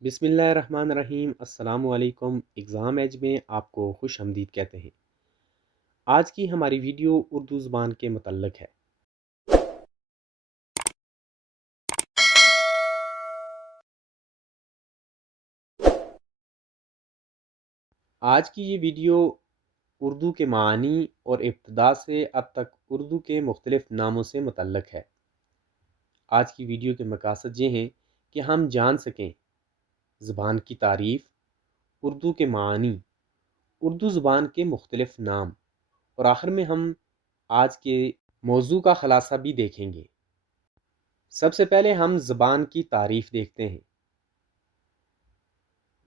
بسم اللہ الرحمن الرحیم۔ السلام علیکم۔ ایگزام ایج میں آپ کو خوش آمدید کہتے ہیں۔ آج کی ہماری ویڈیو اردو زبان کے متعلق ہے۔ آج کی یہ ویڈیو اردو کے معانی اور ابتدا سے اب تک اردو کے مختلف ناموں سے متعلق ہے۔ آج کی ویڈیو کے مقاصد یہ ہیں کہ ہم جان سکیں زبان کی تعریف، اردو کے معانی، اردو زبان کے مختلف نام، اور آخر میں ہم آج کے موضوع کا خلاصہ بھی دیکھیں گے۔ سب سے پہلے ہم زبان کی تعریف دیکھتے ہیں۔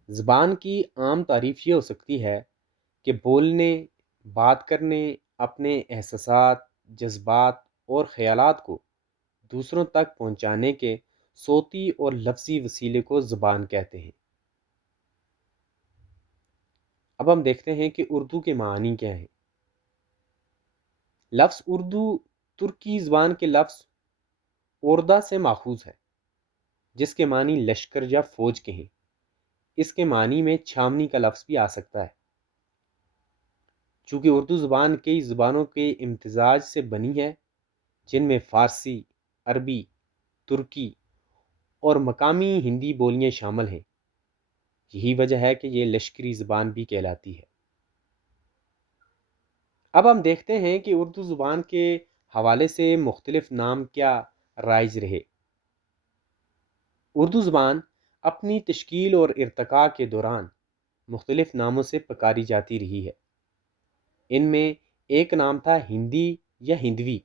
زبان کی عام تعریف یہ ہو سکتی ہے کہ بولنے، بات کرنے، اپنے احساسات، جذبات اور خیالات کو دوسروں تک پہنچانے کے صوتی اور لفظی وسیلے کو زبان کہتے ہیں۔ اب ہم دیکھتے ہیں کہ اردو کے معانی کیا ہیں۔ لفظ اردو ترکی زبان کے لفظ اوردہ سے ماخوذ ہے، جس کے معنی لشکر یا فوج کے ہیں۔ اس کے معنی میں چھاونی کا لفظ بھی آ سکتا ہے۔ چونکہ اردو زبان کئی زبانوں کے امتزاج سے بنی ہے، جن میں فارسی، عربی، ترکی اور مقامی ہندی بولیاں شامل ہیں۔ یہی وجہ ہے کہ یہ لشکری زبان بھی کہلاتی ہے۔ اب ہم دیکھتے ہیں کہ اردو زبان کے حوالے سے مختلف نام کیا رائج رہے۔ اردو زبان اپنی تشکیل اور ارتقاء کے دوران مختلف ناموں سے پکاری جاتی رہی ہے۔ ان میں ایک نام تھا ہندی یا ہندوی۔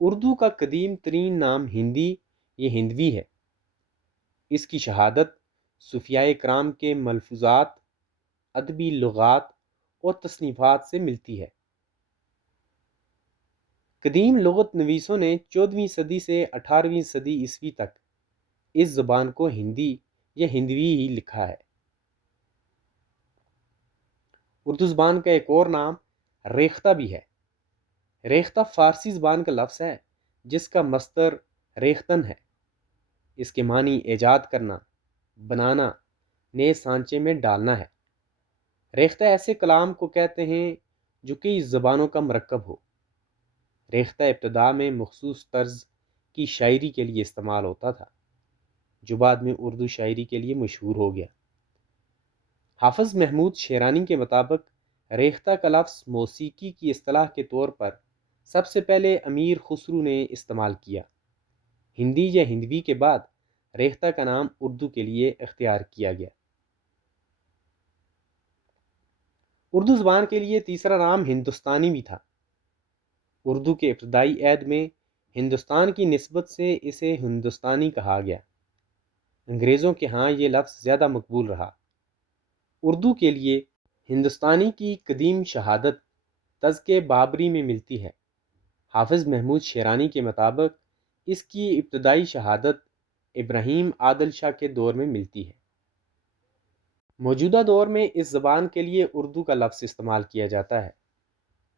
اردو کا قدیم ترین نام ہندی یا ہندوی ہے۔ اس کی شہادت صوفیاء کرام کے ملفوظات، ادبی لغات اور تصنیفات سے ملتی ہے۔ قدیم لغت نویسوں نے 14ویں صدی سے 18ویں صدی عیسوی تک اس زبان کو ہندی یا ہندوی ہی لکھا ہے۔ اردو زبان کا ایک اور نام ریختہ بھی ہے۔ ریختہ فارسی زبان کا لفظ ہے جس کا مصدر ریختن ہے۔ اس کے معنی ایجاد کرنا، بنانا، نئے سانچے میں ڈالنا ہے۔ ریختہ ایسے کلام کو کہتے ہیں جو کئی زبانوں کا مرکب ہو۔ ریختہ ابتدا میں مخصوص طرز کی شاعری کے لیے استعمال ہوتا تھا، جو بعد میں اردو شاعری کے لیے مشہور ہو گیا۔ حافظ محمود شیرانی کے مطابق ریختہ کا لفظ موسیقی کی اصطلاح کے طور پر سب سے پہلے امیر خسرو نے استعمال کیا۔ ہندی یا ہندوی کے بعد ریختہ کا نام اردو کے لیے اختیار کیا گیا۔ اردو زبان کے لیے تیسرا نام ہندوستانی بھی تھا۔ اردو کے ابتدائی عہد میں ہندوستان کی نسبت سے اسے ہندوستانی کہا گیا۔ انگریزوں کے ہاں یہ لفظ زیادہ مقبول رہا۔ اردو کے لیے ہندوستانی کی قدیم شہادت تذکِ بابری میں ملتی ہے۔ حافظ محمود شیرانی کے مطابق اس کی ابتدائی شہادت ابراہیم عادل شاہ کے دور میں ملتی ہے۔ موجودہ دور میں اس زبان کے لیے اردو کا لفظ استعمال کیا جاتا ہے۔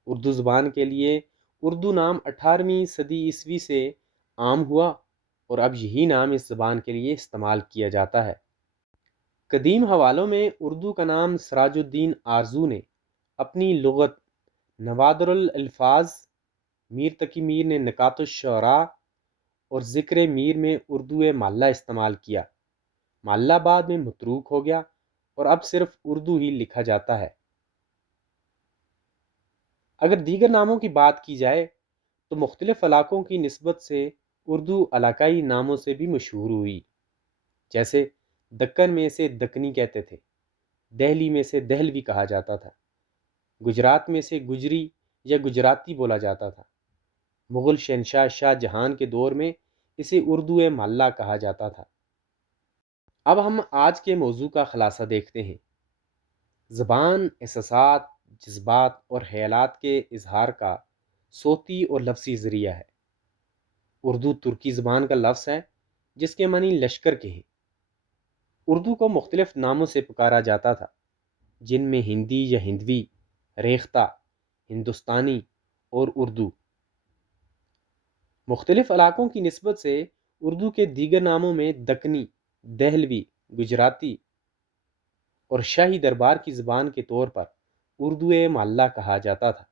اردو زبان کے لیے اردو نام 18ویں صدی عیسوی سے عام ہوا اور اب یہی نام اس زبان کے لیے استعمال کیا جاتا ہے۔ قدیم حوالوں میں اردو کا نام سراج الدین آرزو نے اپنی لغت نوادر الالفاظ، میر تقی میر نے نکات الشعراء اور ذکر میر میں اردو معلیٰ استعمال کیا۔ معلیٰ بعد میں متروک ہو گیا اور اب صرف اردو ہی لکھا جاتا ہے۔ اگر دیگر ناموں کی بات کی جائے تو مختلف علاقوں کی نسبت سے اردو علاقائی ناموں سے بھی مشہور ہوئی۔ جیسے دکن میں اسے دکنی کہتے تھے، دہلی میں اسے دہلوی کہا جاتا تھا، گجرات میں اسے گجری یا گجراتی بولا جاتا تھا۔ مغل شہنشاہ شاہ جہان کے دور میں اسے اردو معلیٰ کہا جاتا تھا۔ اب ہم آج کے موضوع کا خلاصہ دیکھتے ہیں۔ زبان احساسات، جذبات اور خیالات کے اظہار کا صوتی اور لفظی ذریعہ ہے۔ اردو ترکی زبان کا لفظ ہے جس کے معنی لشکر کے ہیں۔ اردو کو مختلف ناموں سے پکارا جاتا تھا، جن میں ہندی یا ہندوی، ریختہ، ہندوستانی اور اردو۔ مختلف علاقوں کی نسبت سے اردو کے دیگر ناموں میں دکنی، دہلوی، گجراتی اور شاہی دربار کی زبان کے طور پر اردو محلہ کہا جاتا تھا۔